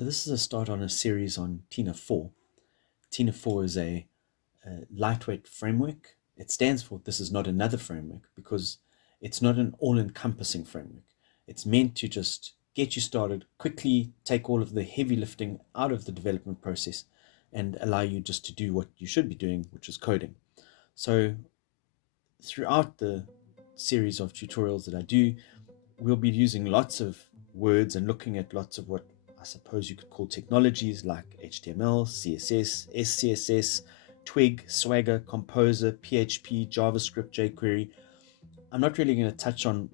So this is a start on a series on Tina4. Tina4 is a lightweight framework. It stands for this is not another framework because it's not an all-encompassing framework. It's meant to just get you started quickly, take all of the heavy lifting out of the development process and allow you just to do what you should be doing, which is coding. So throughout the series of tutorials that I do, we'll be using lots of words and looking at lots of what I suppose you could call technologies like HTML, CSS, SCSS, Twig, Swagger, Composer, PHP, JavaScript, jQuery. I'm not really going to touch on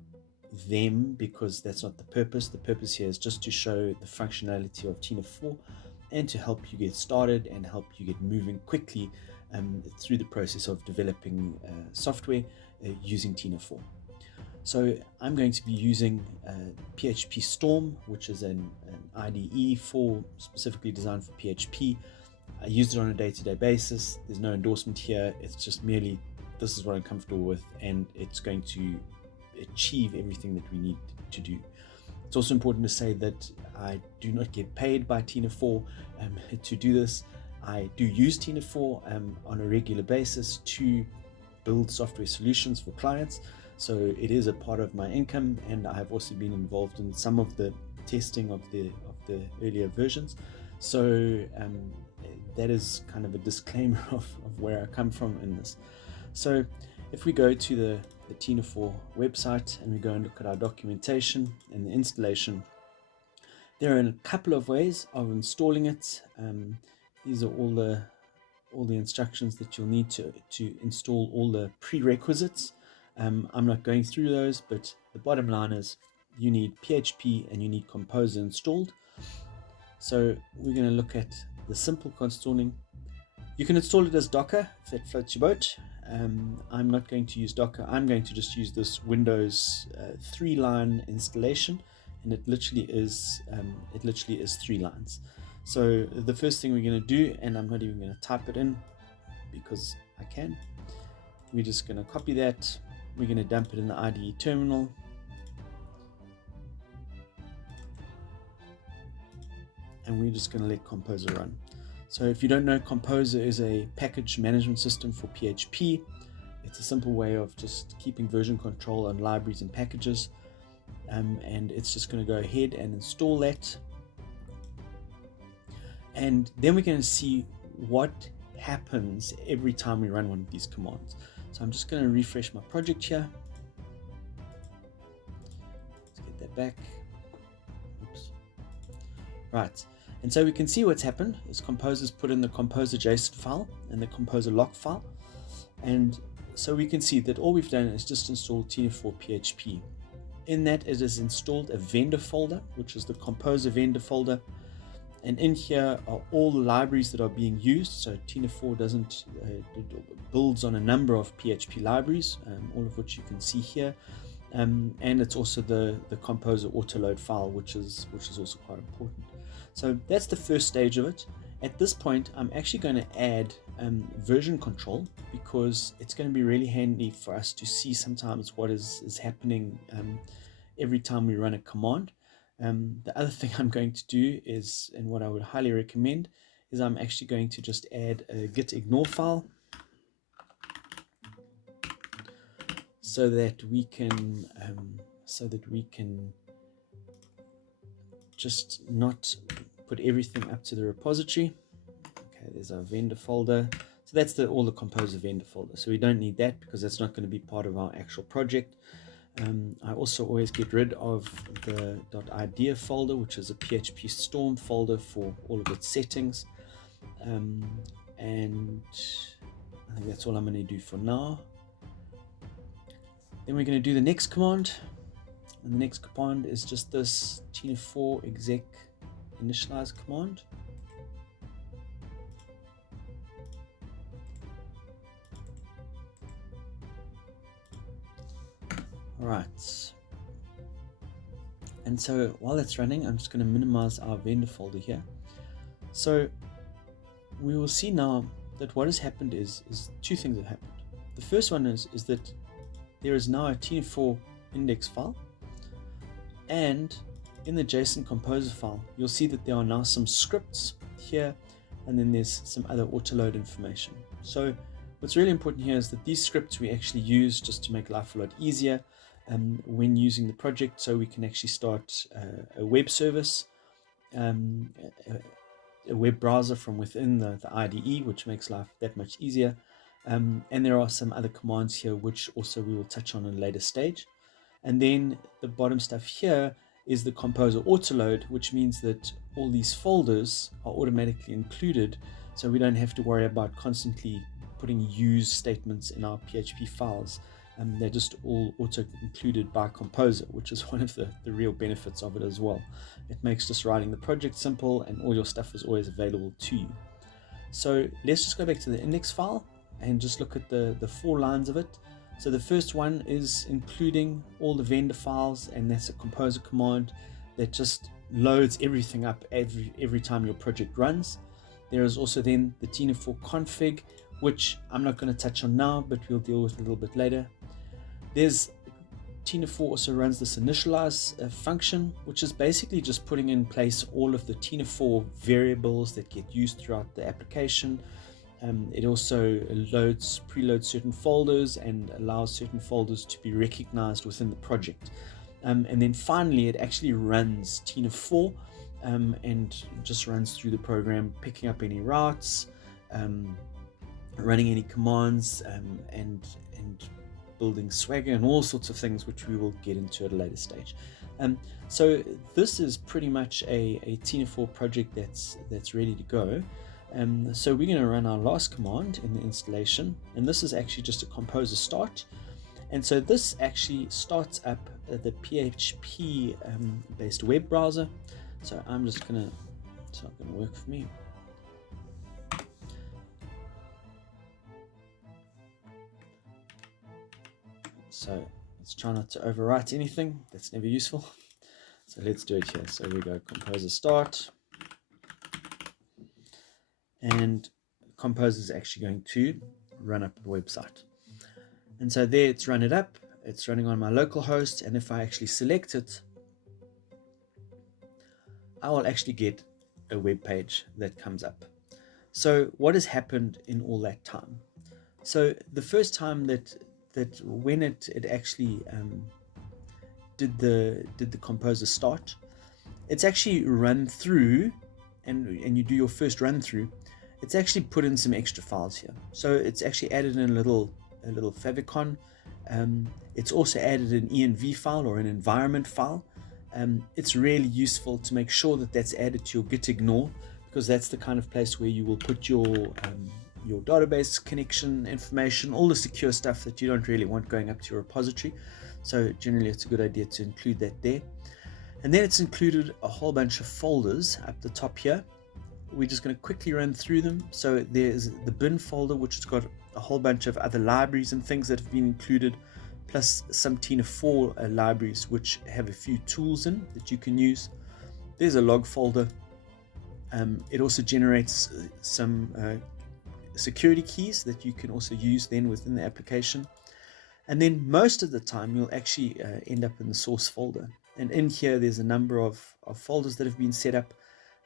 them because that's not the purpose. The purpose here is just to show the functionality of Tina4 and to help you get started and help you get moving quickly through the process of developing software using Tina4. So I'm going to be using PHP Storm, which is an IDE specifically designed for PHP. I use it on a day-to-day basis. There's no endorsement here. It's just merely this is what I'm comfortable with, and it's going to achieve everything that we need to do. It's also important to say that I do not get paid by Tina4 to do this. I do use Tina4 on a regular basis to build software solutions for clients. So it is a part of my income, and I have also been involved in some of the testing of the earlier versions. So that is kind of a disclaimer of where I come from in this. So if we go to the Tina4 website and we go and look at our documentation and the installation, there are a couple of ways of installing it. These are all the instructions that you'll need to install all the prerequisites. I'm not going through those, but the bottom line is you need PHP and you need Composer installed. So we're going to look at the simple installing. You can install it as Docker if that floats your boat. I'm not going to use Docker. I'm going to just use this Windows 3-line installation, and it literally is 3 lines. So the first thing we're going to do, and I'm not even going to type it in because I can, we're just going to copy that. We're going to dump it in the IDE terminal. And we're just going to let Composer run. So if you don't know, Composer is a package management system for PHP. It's a simple way of just keeping version control on libraries and packages. And it's just going to go ahead and install that. And then we're going to see what happens every time we run one of these commands. So I'm just going to refresh my project here. Let's get that back. Oops. Right. And so we can see what's happened is Composer's put in the Composer JSON file and the Composer lock file. And so we can see that all we've done is just install Tina4 PHP. In that, it has installed a vendor folder, which is the Composer vendor folder. And in here are all the libraries that are being used. So Tina4 builds on a number of PHP libraries, all of which you can see here. And it's also the Composer autoload file, which is also quite important. So that's the first stage of it. At this point, I'm actually going to add version control because it's going to be really handy for us to see sometimes what is happening every time we run a command. The other thing I'm going to do is, and what I would highly recommend, is I'm actually going to just add a git ignore file so that we can just not put everything up to the repository. Okay, there's our vendor folder. So that's all the Composer vendor folder. So we don't need that because that's not going to be part of our actual project. I also always get rid of the .idea folder, which is a PHP Storm folder for all of its settings. And I think that's all I'm going to do for now. Then we're going to do the next command. And the next command is just this Tina4 exec initialize command. Right, and so while that's running, I'm just going to minimize our vendor folder here. So we will see now that what has happened is two things have happened. The first one is that there is now a Tina4 index file, and in the JSON composer file, you'll see that there are now some scripts here, and then there's some other autoload information. So what's really important here is that these scripts we actually use just to make life a lot easier when using the project, so we can actually start a web service, a web browser from within the IDE, which makes life that much easier. And there are some other commands here which also we will touch on in a later stage. And then the bottom stuff here is the composer autoload, which means that all these folders are automatically included, so we don't have to worry about constantly putting use statements in our PHP files. They're just all auto included by Composer, which is one of the real benefits of it as well. It makes just writing the project simple, and all your stuff is always available to you. So let's just go back to the index file and just look at the 4 lines of it. So the first one is including all the vendor files, and that's a Composer command that just loads everything up every time your project runs. There is also then the Tina4 config, which I'm not going to touch on now, but we'll deal with a little bit later. There's Tina4 also runs this initialize function, which is basically just putting in place all of the Tina4 variables that get used throughout the application. It also preloads certain folders and allows certain folders to be recognized within the project. And then finally, it actually runs Tina4 and just runs through the program, picking up any routes, running any commands, and building Swagger and all sorts of things, which we will get into at a later stage. So this is pretty much a Tina4 project that's ready to go. So we're going to run our last command in the installation, and this is actually just a composer start. And so this actually starts up the PHP based web browser. So I'm just gonna, it's not going to work for me. So let's try not to overwrite anything. That's never useful. So let's do it here. So we go composer start, and Composer is actually going to run up a website. And so there it's run it up. It's running on my local host, and if I actually select it, I will actually get a web page that comes up. So what has happened in all that time? So the first time that when it actually did the composer start, it's actually run through, and you do your first run through, it's actually put in some extra files here. So it's actually added in a little favicon. It's also added an env file or an environment file. It's really useful to make sure that that's added to your git ignore, because that's the kind of place where you will put your database connection information, all the secure stuff that you don't really want going up to your repository. So generally it's a good idea to include that there. And then it's included a whole bunch of folders up the top here. We're just going to quickly run through them. So there's the bin folder, which has got a whole bunch of other libraries and things that have been included, plus some Tina4 libraries which have a few tools in that you can use. There's a log folder. It also generates some security keys that you can also use then within the application. And then most of the time you'll actually end up in the source folder. And in here there's a number of folders that have been set up.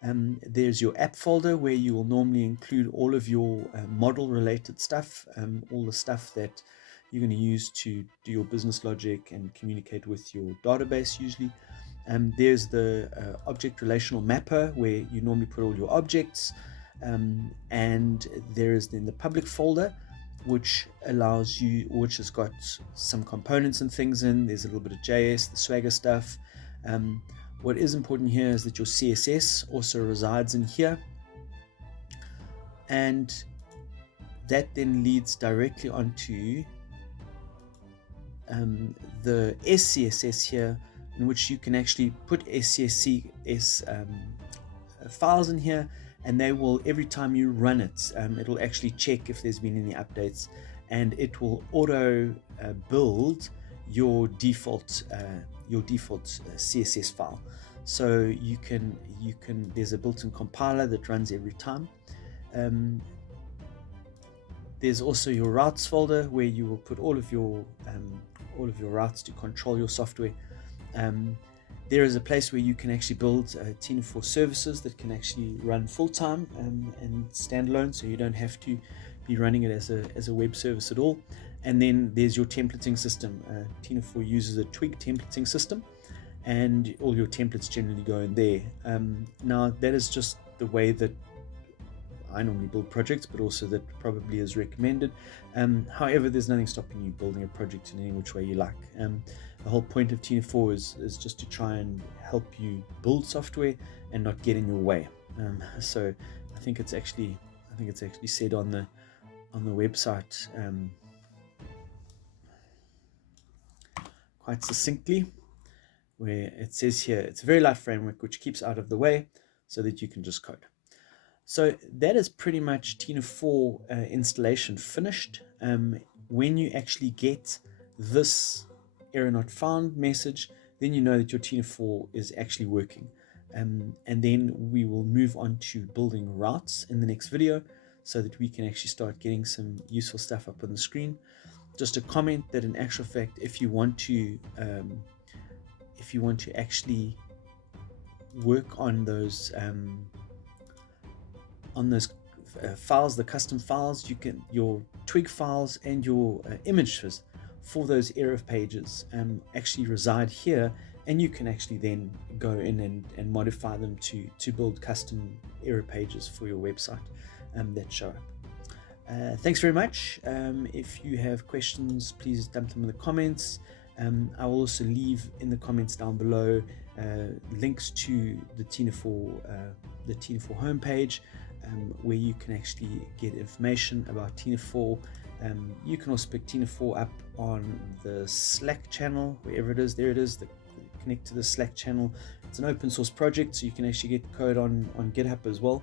There's your app folder, where you will normally include all of your model related stuff, all the stuff that you're going to use to do your business logic and communicate with your database usually. There's the object relational mapper, where you normally put all your objects, and there is then the public folder, which has got some components and things in. There's a little bit of JS, the Swagger stuff. What is important here is that your CSS also resides in here, and that then leads directly onto the SCSS here, in which you can actually put SCSS files in here, and they will, every time you run it, it'll actually check if there's been any updates, and it will auto build your default CSS file. So you can there's a built-in compiler that runs every time. There's also your routes folder, where you will put all of your routes to control your software. There is a place where you can actually build Tina4 services that can actually run full-time and standalone, so you don't have to be running it as a web service at all. And then there's your templating system. Tina4 uses a Twig templating system, and all your templates generally go in there. Now that is just the way that I normally build projects, but also that probably is recommended. However, there's nothing stopping you building a project in any which way you like. The whole point of Tina4 is just to try and help you build software and not get in your way. So I think it's actually said on the website quite succinctly, where it says here, it's a very light framework which keeps out of the way so that you can just code. So that is pretty much Tina4 installation finished. When you actually get this error not found message, then you know that your Tina4 is actually working. And then we will move on to building routes in the next video so that we can actually start getting some useful stuff up on the screen. Just a comment that in actual fact, if you want to actually work on those files, the custom files, your Twig files and your images for those error pages actually reside here, and you can actually then go in and modify them to build custom error pages for your website that show up. Thanks very much. If you have questions, please dump them in the comments. I will also leave in the comments down below links to the Tina4 homepage, where you can actually get information about Tina4. You can also pick Tina4 up on the Slack channel, wherever it is. There it is. Connect to the Slack channel. It's an open source project, so you can actually get code on GitHub as well.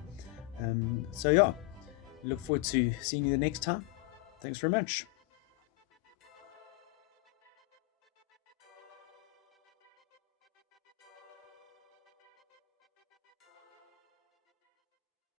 So yeah, look forward to seeing you the next time. Thanks very much.